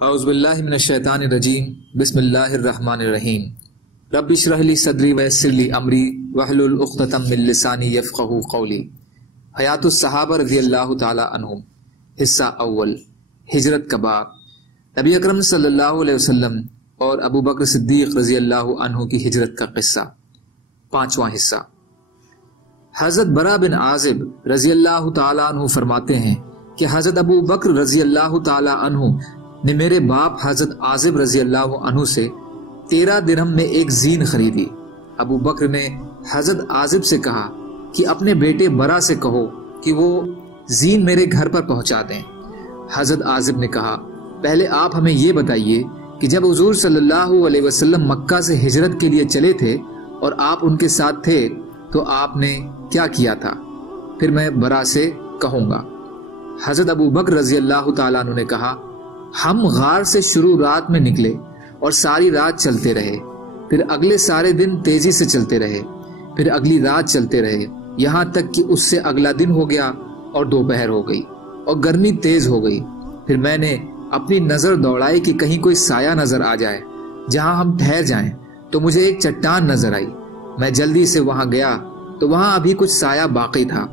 اعوذ باللہ من الشیطان الرجیم بسم اللہ الرحمن الرحیم رب اشرح لی صدری ویسر لی امری واحلل عقدۃ من لسانی یفقہوا قولی۔ حیات الصحابہ رضی اللہ تعالی عنہم، حصہ اول، ہجرت کا باب۔ نبی اکرم صلی اللہ علیہ وسلم اور ابو بکر صدیق رضی اللہ عنہ کی ہجرت کا قصہ، پانچواں حصہ۔ حضرت برا بن عازب رضی اللہ تعالی عنہ فرماتے ہیں کہ حضرت ابو بکر رضی اللہ تعالی عنہ نے میرے باپ حضرت عازب رضی اللہ عنہ سے 13 درہم میں ایک زین خریدی۔ ابو بکر نے حضرت عازب سے کہا کہ اپنے بیٹے برا سے کہو کہ وہ زین میرے گھر پر پہنچا دیں۔ حضرت عازب نے کہا، پہلے آپ ہمیں یہ بتائیے کہ جب حضور صلی اللہ علیہ وسلم مکہ سے ہجرت کے لیے چلے تھے اور آپ ان کے ساتھ تھے تو آپ نے کیا کیا تھا، پھر میں برا سے کہوں گا۔ حضرت ابو بکر رضی اللہ تعالیٰ عنہ نے کہا، ہم غار سے شروع رات میں نکلے اور ساری رات چلتے رہے، پھر اگلے سارے دن تیزی سے چلتے رہے، پھر اگلی رات چلتے رہے، یہاں تک کہ اس سے اگلا دن ہو گیا اور دوپہر ہو گئی اور گرمی تیز ہو گئی۔ پھر میں نے اپنی نظر دوڑائی کہ کہیں کوئی سایہ نظر آ جائے جہاں ہم ٹھہر جائیں، تو مجھے ایک چٹان نظر آئی۔ میں جلدی سے وہاں گیا تو وہاں ابھی کچھ سایہ باقی تھا۔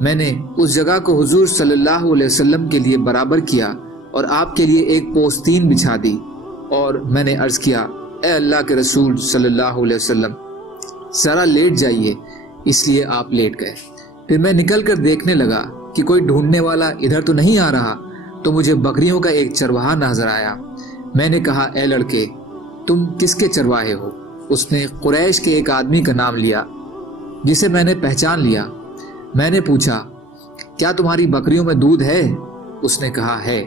میں نے اس جگہ کو حضور صلی اللہ علیہ وسلم کے لیے برابر کیا اور آپ کے لیے ایک پوستین بچھا دی، اور میں نے عرض کیا، اے اللہ کے رسول صلی اللہ علیہ وسلم، ذرا لیٹ جائیے۔ اس لیے آپ لیٹ گئے۔ پھر میں نکل کر دیکھنے لگا کہ کوئی ڈھونڈنے والا ادھر تو نہیں آ رہا، تو مجھے بکریوں کا ایک چرواہا نظر آیا۔ میں نے کہا، اے لڑکے، تم کس کے چرواہے ہو؟ اس نے قریش کے ایک آدمی کا نام لیا جسے میں نے پہچان لیا۔ میں نے پوچھا، کیا تمہاری بکریوں میں دودھ ہے؟ اس نے کہا، ہے۔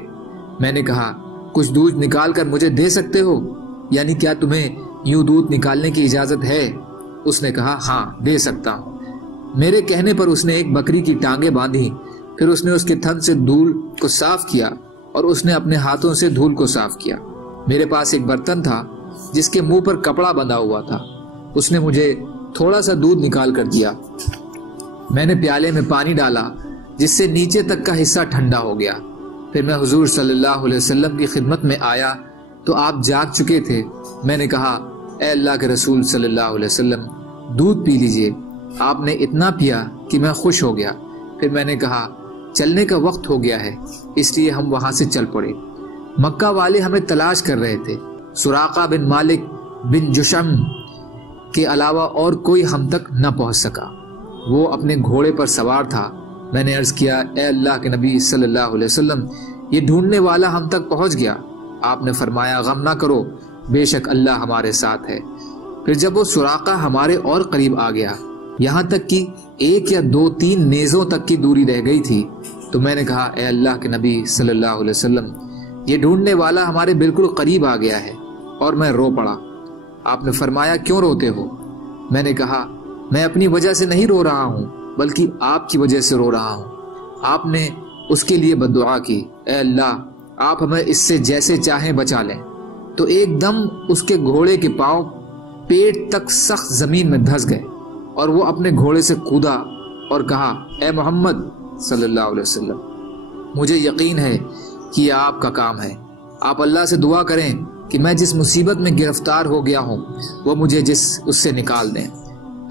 میں نے کہا، کچھ دودھ نکال کر مجھے دے سکتے ہو؟ یعنی کیا تمہیں یوں دودھ نکالنے کی اجازت ہے؟ اس نے کہا، ہاں، دے سکتا ہوں۔ میرے کہنے پر اس نے ایک بکری کی ٹانگیں باندھی، پھر اس نے اس کے تھن سے دھول کو صاف کیا اور اس نے اپنے ہاتھوں سے دھول کو صاف کیا۔ میرے پاس ایک برتن تھا جس کے منہ پر کپڑا بندھا ہوا تھا۔ اس نے مجھے تھوڑا سا دودھ نکال کر دیا۔ میں نے پیالے میں پانی ڈالا جس سے نیچے تک کا حصہ ٹھنڈا ہو گیا۔ پھر میں حضور صلی اللہ علیہ وسلم کی خدمت میں آیا تو آپ جاگ چکے تھے۔ میں نے کہا، اے اللہ کے رسول صلی اللہ علیہ وسلم، دودھ پی لیجئے۔ آپ نے اتنا پیا کہ میں خوش ہو گیا۔ پھر میں نے کہا، چلنے کا وقت ہو گیا ہے، اس لیے ہم وہاں سے چل پڑے۔ مکہ والے ہمیں تلاش کر رہے تھے۔ سراقہ بن مالک بن جشم کے علاوہ اور کوئی ہم تک نہ پہنچ سکا۔ وہ اپنے گھوڑے پر سوار تھا۔ میں نے عرض کیا، اے اللہ کے نبی صلی اللہ علیہ وسلم، یہ ڈھونڈنے والا ہم تک پہنچ گیا۔ آپ نے فرمایا، غم نہ کرو، بے شک اللہ ہمارے ساتھ ہے۔ پھر جب وہ سراقہ ہمارے اور قریب آ گیا، یہاں تک کہ 1 یا 2-3 نیزوں تک کی دوری رہ گئی تھی، تو میں نے کہا، اے اللہ کے نبی صلی اللہ علیہ وسلم، یہ ڈھونڈنے والا ہمارے بالکل قریب آ گیا ہے، اور میں رو پڑا۔ آپ نے فرمایا، کیوں روتے ہو؟ میں نے کہا، میں اپنی وجہ سے نہیں رو رہا ہوں بلکہ آپ کی وجہ سے رو رہا ہوں۔ آپ نے اس کے لیے بددعا کی، اے اللہ، آپ ہمیں اس سے جیسے چاہیں بچا لیں۔ تو ایک دم اس کے گھوڑے کے پاؤں پیٹ تک سخت زمین میں دھس گئے، اور وہ اپنے گھوڑے سے کودا اور کہا، اے محمد صلی اللہ علیہ وسلم، مجھے یقین ہے کہ یہ آپ کا کام ہے۔ آپ اللہ سے دعا کریں کہ میں جس مصیبت میں گرفتار ہو گیا ہوں وہ مجھے اس سے نکال دیں۔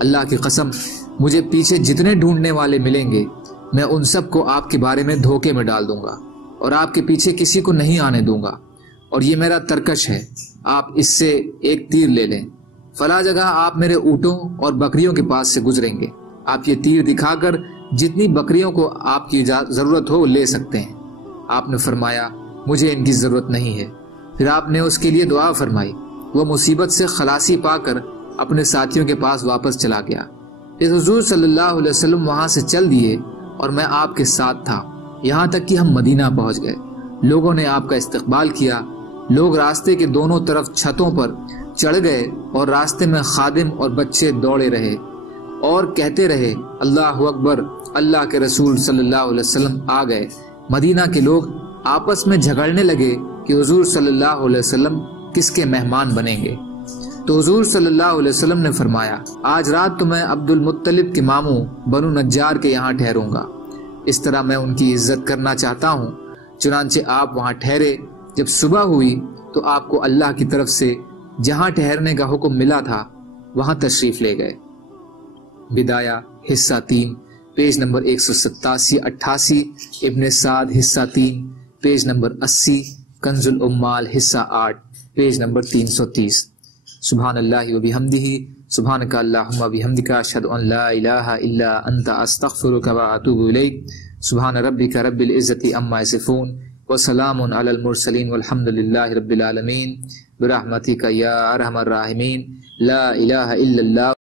اللہ کی قسم، مجھے پیچھے جتنے ڈھونڈنے والے ملیں گے میں ان سب کو آپ کے بارے میں دھوکے میں ڈال دوں گا اور آپ کے پیچھے کسی کو نہیں آنے دوں گا، اور یہ میرا ترکش ہے، آپ اس سے ایک تیر لے لیں۔ فلاں جگہ آپ میرے اونٹوں اور بکریوں کے پاس سے گزریں گے، آپ یہ تیر دکھا کر جتنی بکریوں کو آپ کی ضرورت ہو لے سکتے ہیں۔ آپ نے فرمایا، مجھے ان کی ضرورت نہیں ہے۔ پھر آپ نے اس کے لیے دعا فرمائی۔ وہ مصیبت سے خلاصی پا کر اپنے ساتھیوں کے پاس واپس چلا گیا۔ پھر حضور صلی اللہ علیہ وسلم وہاں سے چل دیے اور میں آپ کے ساتھ تھا، یہاں تک کہ ہم مدینہ پہنچ گئے۔ لوگوں نے آپ کا استقبال کیا۔ لوگ راستے کے دونوں طرف چھتوں پر چڑھ گئے اور راستے میں خادم اور بچے دوڑے رہے اور کہتے رہے، اللہ اکبر، اللہ کے رسول صلی اللہ علیہ وسلم آ گئے۔ مدینہ کے لوگ آپس میں جھگڑنے لگے کہ حضور صلی اللہ علیہ وسلم کس کے مہمان بنیں گے۔ تو حضور صلی اللہ علیہ وسلم نے فرمایا، آج رات تو میں عبد المطلب کے ماموں بنو نجار کے یہاں ٹھہروں گا، اس طرح میں ان کی عزت کرنا چاہتا ہوں۔ چنانچہ آپ وہاں ٹھہرے جب صبح ہوئی تو آپ کو اللہ کی طرف سے جہاں ٹھہرنے کا حکم ملا تھا وہاں تشریف لے گئے۔ بدایہ حصہ 3 پیج نمبر 187-88، ابن سعد حصہ 3 پیج نمبر 80، کنز العمال حصہ 8 پیج نمبر 330۔ سبحان اللہ و بحمدہ، سبحانک اللہم و بحمدک، اشہد ان لا الہ الا انت، استغفرک و اتوب الیک۔ سبحان ربک رب العزت عما یصفون وسلام علی المرسلین والحمد للہ رب العالمین، برحمتک یا ارحم الراحمین، لا الہ الا اللہ۔